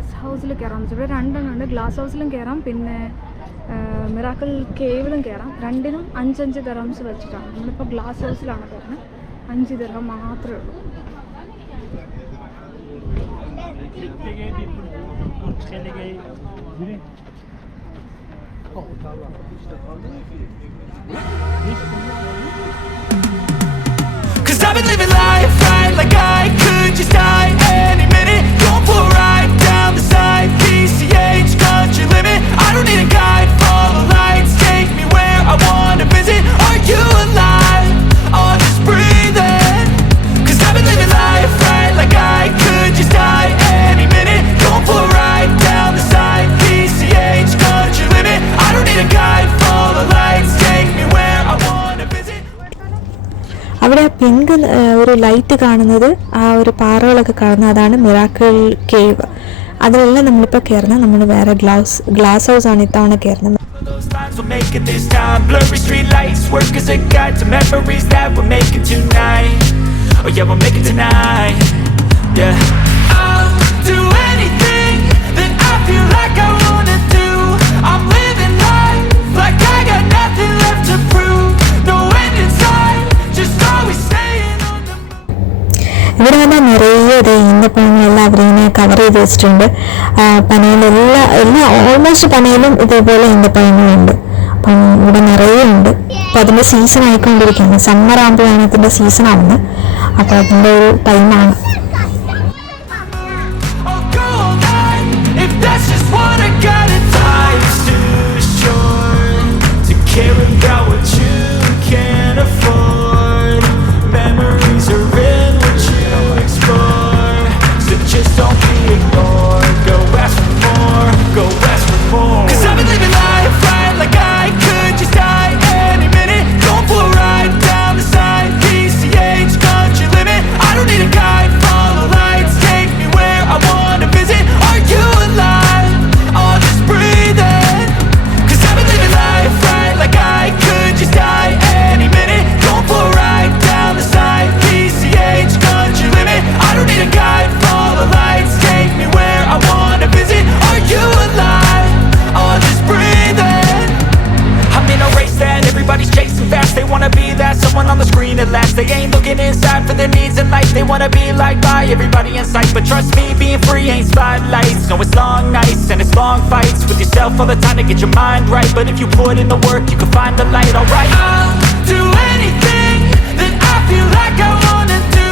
ഗ്ലാസ് ഹൗസിൽ കയറാം. ഇവിടെ രണ്ടെണ്ണം ഉണ്ട്. ഗ്ലാസ് ഹൗസിലും കയറാം, പിന്നെ മിറാക്കിൾ കേവിലും കയറാം. രണ്ടിനും 5 ദിർഹംസ് വെച്ചിട്ടാണ്. നമ്മളിപ്പോൾ ഗ്ലാസ് ഹൗസിലാണ് കയറുന്നത്. 5 ദിർഹം മാത്രമേ ഉള്ളൂ. Cause I've been living life right like I could just die any minute. Going for a ride down the side, PCH country limit. I don't need a guide, follow lights, take me where I wanna visit. Are you alive? Or just breathing? Cause I've been living life right like I could just die any minute. Going for a ride down the side, PCH country limit. I don't need a guide, follow lights, take me where I wanna visit. അവിടെ പിങ്ക് ഒരു ലൈറ്റ് കാണുന്നത്, ആ ഒരു പാറകളൊക്കെ കാണുന്നത്, അതാണ് miracle cave. അതിലെല്ലാം നമ്മളിപ്പോൾ കയറുന്നത്. നമ്മൾ വേറെ ഗ്ലാസ് ഹൗസ് ആണ് ഇത്തവണ കയറുന്നത്. Those lines will make it this time. Blurry street lights work as a guide to memories that we're making tonight. Oh yeah, we'll make it tonight. Yeah. I'll do anything that I feel like I wanna do. I'm living life like I got nothing left to prove. No end in sight, just always staying on the move. ഇവിടെ വന്നാൽ നിറയെ ഈന്തപ്പഴങ്ങളെല്ലാം അവരിങ്ങനെ കവർ ചെയ്ത് വെച്ചിട്ടുണ്ട്. പനയിലെല്ലാം ഓൾമോസ്റ്റ് പനയിലും ഇതേപോലെ ഈന്തപ്പഴങ്ങളുണ്ട്. അപ്പം ഇവിടെ നിറയെ ഉണ്ട്. അപ്പം അതിൻ്റെ സീസൺ ആയിക്കൊണ്ടിരിക്കുകയാണ്. സമ്മർ ആകുമ്പോഴാണ് ഇതിൻ്റെ സീസൺ ആവുന്നത്. അപ്പോൾ അതിൻ്റെ ഒരു ടൈമാണ്. I'll go all night if that's just what I gotta do. Life's too short to care about what you can't afford. Memories are in what you explore, so just don't be ignored. Go ask for more, go ask for more. Cause I've been living life right like I could just die any minute. Going for a ride down the side, PCH country limit. I don't need a guide, follow lights, take me where I wanna visit. Are you alive? Or just breathing? Cause I've been living life right like I could just die any minute. Going for a ride down the side, PCH country limit. I don't need a guide, follow lights, take me where I wanna visit. Are you alive? Or just breathing? I'm in a race that everybody's chasing fast. They wanna be that someone on the screen at last. They ain't looking inside for their needs in life. They wanna be liked by everybody in sight. But trust me, being free ain't spotlights. No, it's long nights and it's long fights with yourself all the time to get your mind right. But if you put in the work, you can find the light, alright? I'll do anything that I feel like I wanna do.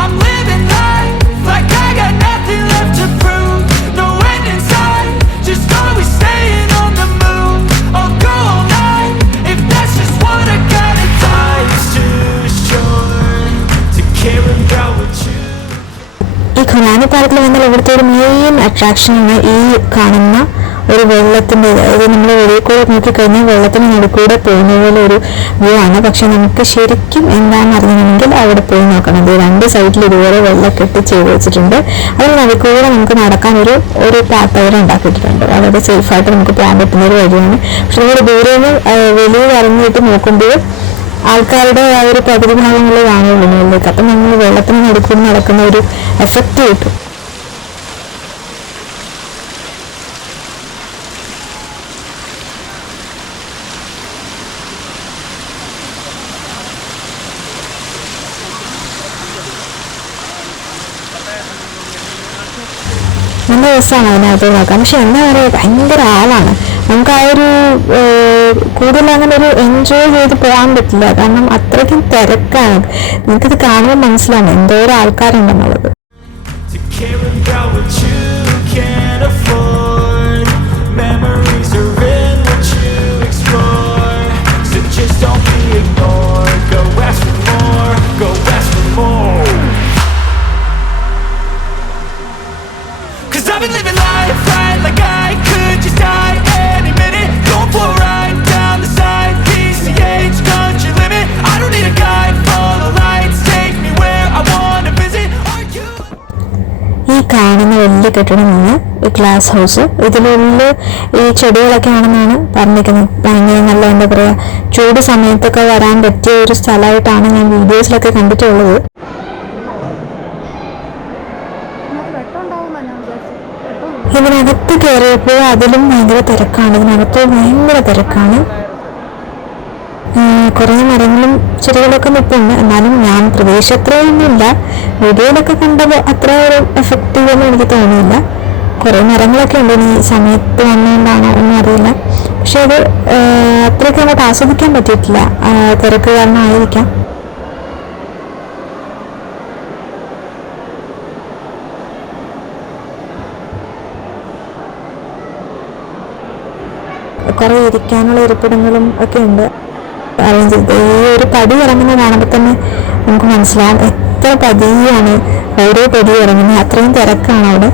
I'm living life like I got nothing left to prove. No end in sight, just always staying on the move. I'll go all night if that's just what I gotta do. Life's too short to care about what you. ഈ ഖുറാനി പാർക്കിൽ വന്നാൽ ഇവിടുത്തെ ഒരു മെയിൻ അട്രാക്ഷനാണ് ഈ കാണുന്ന ഒരു വെള്ളത്തിൻ്റെ. അതായത് നമ്മൾ വെളിയിൽ കൂടെ നോക്കിക്കഴിഞ്ഞാൽ വെള്ളത്തിന് നടുക്കൂടെ പോകുന്ന പോലെ ഒരു വ്യൂ ആണ്. പക്ഷെ നമുക്ക് ശരിക്കും എന്താണെന്ന് അറിയണമെങ്കിൽ അവിടെ പോയി നോക്കണം. ഇത് 2 സൈഡിൽ ഇതുപോലെ വെള്ളക്കെട്ട് ചെയ്ത് വെച്ചിട്ടുണ്ട്. അതിന് നടുക്കൂടെ നമുക്ക് നടക്കാൻ ഒരു പാത്ത് അവർ ഉണ്ടാക്കിയിട്ടുണ്ട്. വളരെ സേഫായിട്ട് നമുക്ക് പോകാൻ പറ്റുന്ന ഒരു വഴിയാണ്. പക്ഷെ നമ്മൾ ദൂരെ നിന്ന് വെളിയിൽ ഇറങ്ങിയിട്ട് നോക്കുമ്പോൾ ആൾക്കാരുടെ ആ ഒരു പകുതി ഭാഗങ്ങൾ കാണുള്ളൂ മുകളിലേക്ക്. അപ്പം നമ്മൾ വെള്ളത്തിന് നടുക്കൂടെ നടക്കുന്ന ഒരു എഫക്റ്റ് കിട്ടും. നല്ല രസമാണ് അതിനകത്ത് നോക്കാം. പക്ഷെ എന്താ പറയുക, ഭയങ്കര ആളാണ്. നമുക്ക് ആ ഒരു കൂടുതൽ അങ്ങനെ ഒരു എൻജോയ് ചെയ്ത് പോകാൻ പറ്റില്ല. കാരണം അത്രയ്ക്കും തിരക്കാണ്. നിങ്ങൾക്കിത് കാണുമ്പോൾ മനസ്സിലാവും എന്തോരം ആൾക്കാരുണ്ടെന്നുള്ളത്. I've been living life right like I could just die any minute. Going for a ride down the side, PCH country limit. I don't need a guide, follow lights, take me where I wanna visit. Are you? ഈ കാണുന്ന വലിയ കെട്ടിടമാണ് ഈ glass house. ഇതിലുള്ള ഈ ചെടികളൊക്കെ ആണെന്നാണ് പറഞ്ഞിരിക്കുന്നത്. ഭയങ്കര നല്ല എന്താ പറയുക, ചൂട് സമയത്തൊക്കെ വരാൻ പറ്റിയ ഒരു സ്ഥലമായിട്ടാണ് ഞാൻ വീഡിയോസിലൊക്കെ കണ്ടിട്ടുള്ളത്. ഇതിനകത്ത് കയറിയപ്പോൾ അതിലും ഭയങ്കര തിരക്കാണ്. ഇതിനകത്ത് ഭയങ്കര തിരക്കാണ്. കുറേ മരങ്ങളും ചെടികളൊക്കെ നിൽപ്പുണ്ട്. എന്നാലും ഞാൻ പ്രദേശത്രയൊന്നുമില്ല. വീഡിയോയിലൊക്കെ കണ്ടപ്പോൾ അത്ര ഒരു എഫക്റ്റീവൊന്നും എനിക്ക് തോന്നിയില്ല. കുറേ മരങ്ങളൊക്കെ ഉണ്ട്. ഈ സമയത്ത് വന്നുകൊണ്ടാണോ ഒന്നും അറിയില്ല. പക്ഷെ അത് അത്രയ്ക്ക് അങ്ങോട്ട് ആസ്വദിക്കാൻ പറ്റിയിട്ടില്ല. തിരക്ക് കാരണമായിരിക്കാം. കുറേ ഇരിക്കാനുള്ള ഇരിപ്പിടങ്ങളും ഒക്കെ ഉണ്ട് അറേഞ്ച് ചെയ്ത്. ഈ ഒരു പടി ഇറങ്ങുന്നത് കാണുമ്പോൾ തന്നെ നമുക്ക് മനസ്സിലാവും എത്ര പതിയാണ് ഓരോ പടി ഇറങ്ങുന്നത്. അത്രയും തിരക്കാണ് അവിടെ.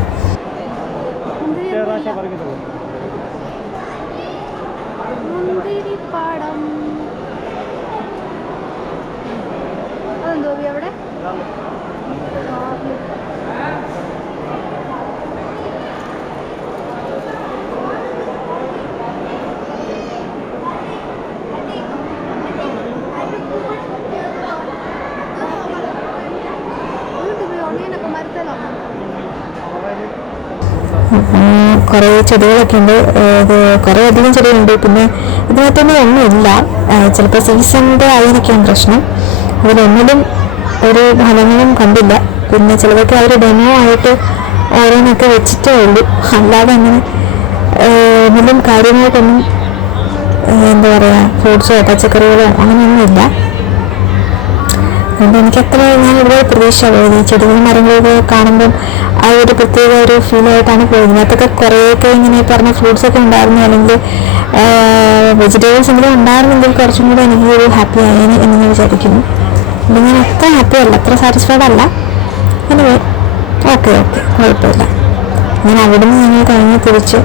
കുറേ ചെടികളൊക്കെ ഉണ്ട്. ഇത് കുറേ അധികം ചെടികളുണ്ട്. പിന്നെ ഇതിനകത്തൊന്നും ഒന്നുമില്ല. ചിലപ്പോൾ സീസണിൻ്റെ ആയിരിക്കാം പ്രശ്നം. അതിലൊന്നിലും ഒരു ഫലങ്ങളും കണ്ടില്ല. പിന്നെ ചിലതൊക്കെ അവർ ഡെമോ ആയിട്ട് ഓരോന്നൊക്കെ വെച്ചിട്ടേ ഉള്ളൂ. അല്ലാതെ അങ്ങനെ ഒന്നിലും കാര്യമായിട്ടൊന്നും എന്താ പറയുക ഫ്രൂട്ട്സോ പച്ചക്കറികളോ അങ്ങനെയൊന്നുമില്ല. അതുകൊണ്ട് എനിക്കത്ര ഞാൻ ഇവിടെ പ്രതീക്ഷ പോയത്. ഈ ചെടികളും മരങ്ങളൊക്കെ കാണുമ്പം ആ ഒരു പ്രത്യേക ഒരു ഫീലായിട്ടാണ് പോയത്. ഇതിനകത്തൊക്കെ കുറേയൊക്കെ ഇങ്ങനെ പറഞ്ഞ ഫ്രൂട്ട്സൊക്കെ ഉണ്ടായിരുന്നു, അല്ലെങ്കിൽ വെജിറ്റബിൾസ് എന്തെങ്കിലും ഉണ്ടായിരുന്നെങ്കിൽ കുറച്ചും കൂടെ എനിക്ക് ഒരു ഹാപ്പി ആയേനെ എന്ന് ഞാൻ വിചാരിക്കുന്നു. അപ്പം ഞാൻ അത്ര ഹാപ്പി അല്ല, അത്ര സാറ്റിസ്ഫൈഡ് അല്ല. എനിവേ ഓക്കെ കുഴപ്പമില്ല. ഞാൻ അവിടെ നിന്ന് ഞങ്ങൾ കഴിഞ്ഞ് തിരിച്ച്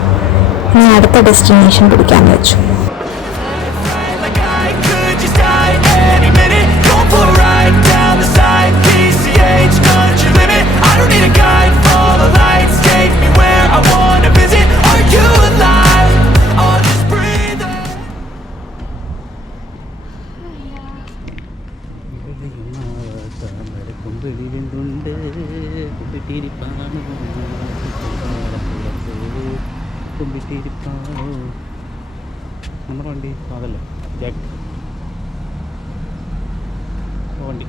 ഇനി അടുത്ത ഡെസ്റ്റിനേഷൻ പിടിക്കാമെന്ന് വെച്ചു. നമ്മുടെ വണ്ടി അതല്ലേ ജാക്ക് വണ്ടി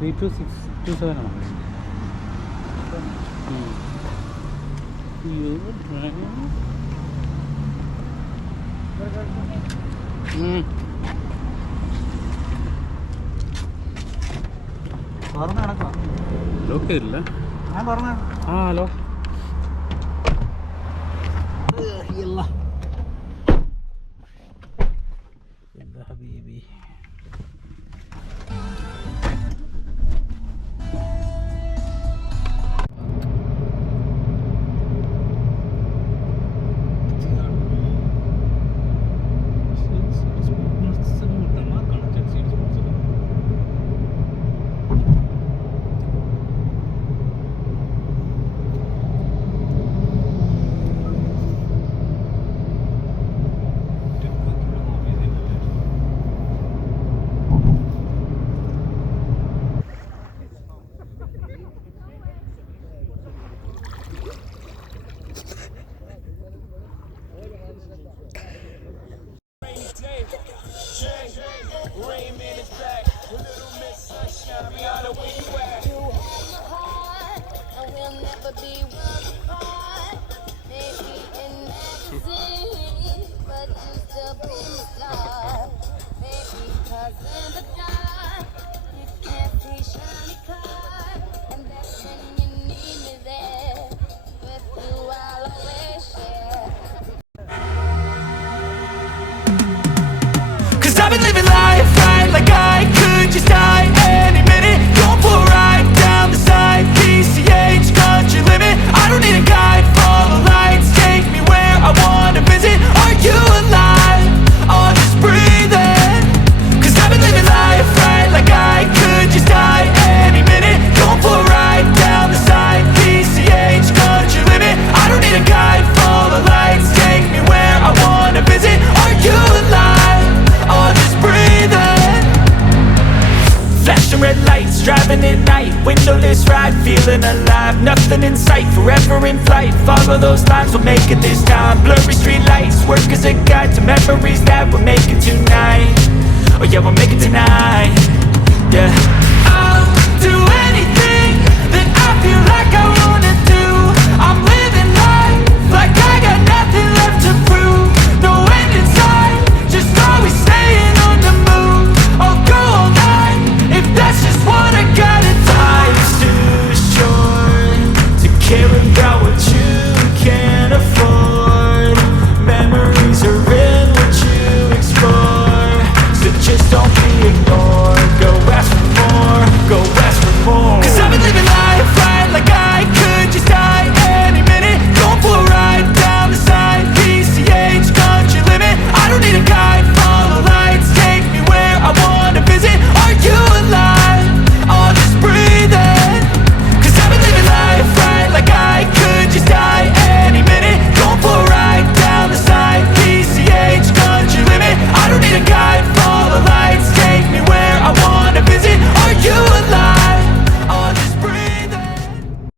3227 ആണോ? ലോക്ക് ചെയ്തില്ല. ആ ഹലോ എന്താ ഹബീബി. I've been living life right like I could just die any minute. Going for a ride down the side, PCH country limit. I don't need a guide, follow lights, take me where I wanna visit. Are you alive? I'll just breathe in. 'Cause I've been living life right like I could just die any minute. Going for a ride down the side, PCH country limit. I don't need a guide, follow lights, take me where I wanna visit. Are you alive? I'll just breathe in. feeling alive. Nothing in sight, forever in flight. Follow those lines, we'll make it this time. Blurry street lights, work as a guide to memories that we're making tonight. Oh yeah, we'll make it tonight. Yeah, I'll do anything that I feel like I wanna do. I'm living life like I got nothing left to prove. No end in sight, just always staying on the move. I'll go all night if that's just what I gotta. Life's too short to care about what you can